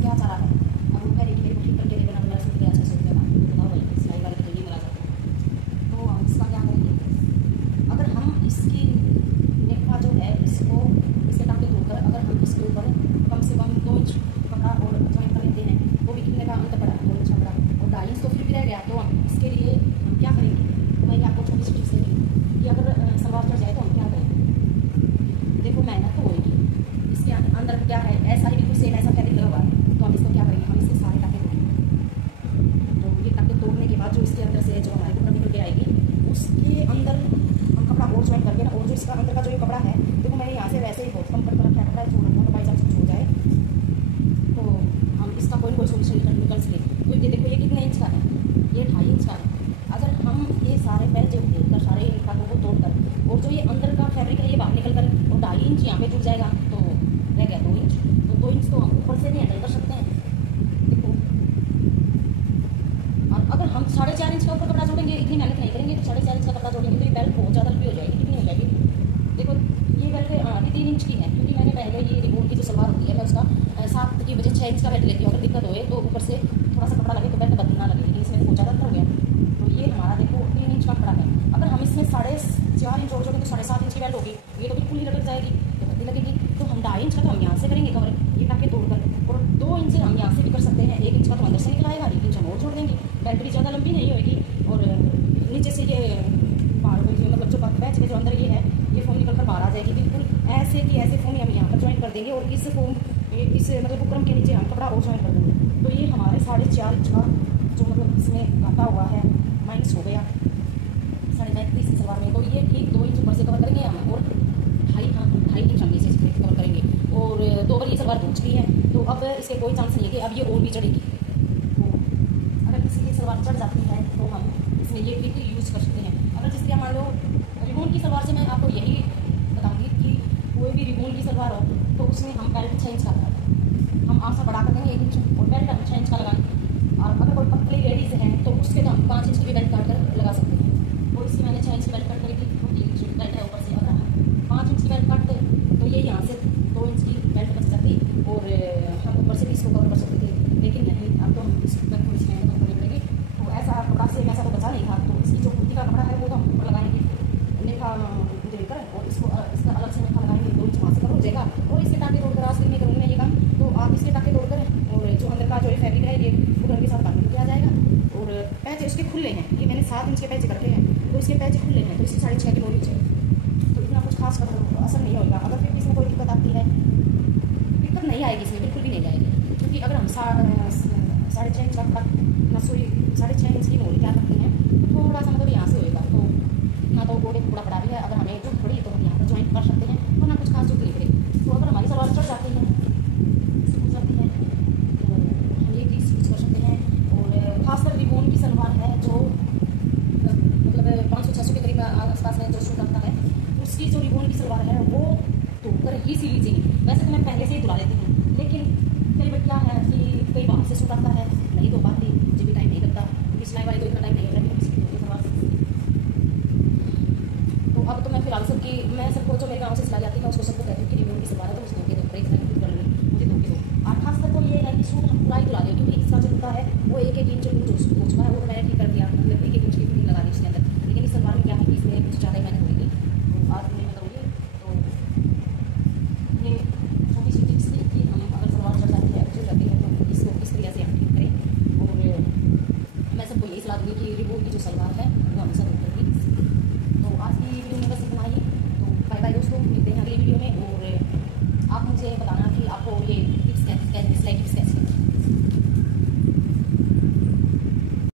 क्या चाह रहा है। अब वो कह रही कि मेरे को ठीक करके देना, मेरा सूट गया 600 रुपये का। बताओ भाई, सिलाई वाले तो ये मिला जाता है। तो हम इसका क्या करेंगे, अगर हम इसकी नेफा जो है इसको इसके टाँके तोड़कर अगर हम इसके ऊपर कम से कम 2 इंच कपड़ा और ज्वाइन कर लेते हैं, वो भी कितने का अंतर पड़ा, 2 इंच कपड़ा और 2.5 इंच तो फिर भी रह गया। तो हम इसके लिए हम क्या करेंगे, तो मैंने आपको छोटी सी टिप्स देंगे कि अगर सलवार चढ़ जाए तो हम क्या करेंगे। देखो मेहनत तो होगी, इसके अंदर क्या है, ऐसा ही बिल्कुल सेम ऐसा फैब्रिक लगा हुआ है। तो हम इसको क्या करेंगे, हम इसके सारे टाँके तोड़ेंगे। तो ये टाँके तोड़ने के बाद जो इसके अंदर से जो हमारे कपड़ा निकल के आएगी, उसके अंदर हम कपड़ा और ज्वाइन करके ना, और जो इसका अंदर का जो ये कपड़ा है, देखो मैंने यहाँ से वैसे ही बहुत कम कर रखा है कपड़ा, छोड़ रखा है, बाई चांस छूट जाए तो हम इसका कोई सोल्यूशन निकल सके। तो ये देखो ये कितने इंच का है, ये 2.5 इंच का है। अगर हम ये सारे पैर जो देकर सारे टाँकों को तोड़कर और जो ये अंदर का फैब्रिक है ये बाहर निकल कर और 2.5 इंच यहाँ पे जुड़ जाएगा, तो रह गया 2 इंच। तो 2 इंच तो हम ऊपर से भी हैंडल कर सकते हैं। देखो, और अगर हम 4.5 इंच का ऊपर कपड़ा जोड़ेंगे, इतनी मेहनत नहीं करेंगे, तो 4.5 इंच का कपड़ा जोड़ेंगे तो ये बेल्ट बहुत ज़्यादा लंबी हो जाएगी। कितनी हो जाएगी, देखो ये बेल्ट अभी 3 इंच की है, क्योंकि मैंने पहले ये रिबोन की जो सलवार होती है मैं उसका 7 की बजाय 6 इंच का बेल्ट लेती हूँ। अगर दिक्कत होए तो ऊपर से थोड़ा सा कपड़ा लगे तो बेल्ट बदलना लगे, लेकिन इसमें बहुत ज़्यादा अंतर हो गया। तो ये हमारा देखो 3 इंच का कपड़ा है, अगर हम इसमें 4.5 इंच जोड़ जोड़ेंगे तो 7.5 इंच की बेल्ट होगी, ये तो बिल्कुल ही लटक जाएगी, तो गद्दी लगेगी। तो हम 2.5 इंच का तो हम यहाँ से करेंगे कवर, ये टाँके तोड़कर, और 2 इंच हम यहाँ से भी कर सकते हैं। 1 इंच का तो अंदर से निकल आएगा, 1 इंच हम और जोड़ देंगे, बेल्ट भी ज़्यादा लंबी नहीं होगी। और नीचे से ये बाहर मतलब जो पैच में जो अंदर ये है, ये फोम निकल कर बाहर आ जाएगी। बिल्कुल ऐसे की ऐसे फोम हम यहाँ पर ज्वाइन कर देंगे, और इस फोम इस मतलब बुकरम के नीचे हम कपड़ा और ज्वाइन कर देंगे। तो ये हमारे 4.5 इंच का जो मतलब इसमें घाटा हुआ है माइनस हो गया 35 इंच सलवार में। तो ये ठीक 2 इंच ऊपर से कवर करेंगे हम, और 2.5 इंच हम नीचे से कवर करेंगे। और 2 बार ये सलवार धो चुकी है, तो अब इसके कोई चांस नहीं है कि अब ये और भी चढ़ेगी। तो अगर किसी की सलवार चढ़ जाती है तो हम इसमें ये ट्रिक यूज़ कर सकते हैं। अगर जिसके मान लो रिबोन की सलवार से मैं आपको यही बताऊँगी कि कोई भी रिबोन की सलवार हो तो उसमें हम बेल्ट 6 इंच का लगाएं, हम आंसर बढ़ा कर देंगे 1 इंच, और बेल्ट हम 6 इंच का लगाएं। और अगर कोई पतली लेडीज़ हैं तो उसके तो हम 5 इंच की भी बेल्ट काट कर लगा सकते हैं। और इसकी मैंने 6 इंच की बेल्ट कट करी थी, तो 3 इंच की बेल्ट है ऊपर से। अगर हम 5 इंच की बेल्ट काटते तो ये यहाँ से 2 इंच की बेल्ट बच जाती, और हम ऊपर से भी इसको कवर कर सकते थे। लेकिन नहीं, अब तो हम इसको थोड़ी सी मेहनत करनी पड़ेगी। तो ऐसा कपड़ा से ऐसा तो बचा नहीं था, तो इसकी जो कुर्ती का कपड़ा है वो तो हम ऊपर लगाएंगे नेफा देकर, और इसको इसका अलग से नेफा लगाएंगे, 2 इंच वहाँ से कवर हो जाएगा। और इसके टाँके तोड़कर आज दिन में करूँगी मैं ये काम, तो आप इसके टाँके तोड़कर और जो अंदर का जो फैब्रिक है ये उधर के साथ बाकी निकल जाएगा। और पैच इसके खुले हैं, ये मैंने 7 इंच के पैच रखे हैं, तो इसके पैच खुले हैं, तो इसकी 6.5 की 2 इंच है, तो इतना कुछ खास असर नहीं होगा। अगर फिर इसमें कोई दिक्कत आती है, दिक्कत नहीं आएगी इसमें, बिल्कुल भी नहीं आएगी, क्योंकि अगर हम 6.5 इंच का कपड़ा 6.5 इंच की मोड़ी क्या करती हैं, तो थोड़ा सा मतलब यहाँ से होएगा, तो ना तो गोड़े टुकड़ा पड़ा भी है। अगर हमें जो पड़ी तो हम यहाँ पर ज्वाइन कर सकते हैं, और ना कुछ खास जरूरत नहीं पड़ेगी। तो अगर हमारी सलवार चढ़ जाती है, सूख जाती है, तो हम ये चीज़ यूज़ कर सकते हैं। और खासकर रिबोन की सलवार है जो मतलब 500-600 के करीब आसपास में जो सूट आता है, उसकी जो रिबोन की सलवार है वो धोकर ही सी लीजिए। वैसे तो मैं पहले से ही धुला लेती हूँ, लेकिन कई बार क्या है कि कई बाहर से सूट आता है, नहीं धो पाती, मुझे भी टाइम नहीं लगता, क्योंकि सिलाई वाली तो इतना टाइम नहीं होता सलवार। तो अब तो मैं फिलहाल मैं सबको जो मेरे गाँव से सिलाई जाती है मैं उसको सबको कहती हूँ कि रिबोन की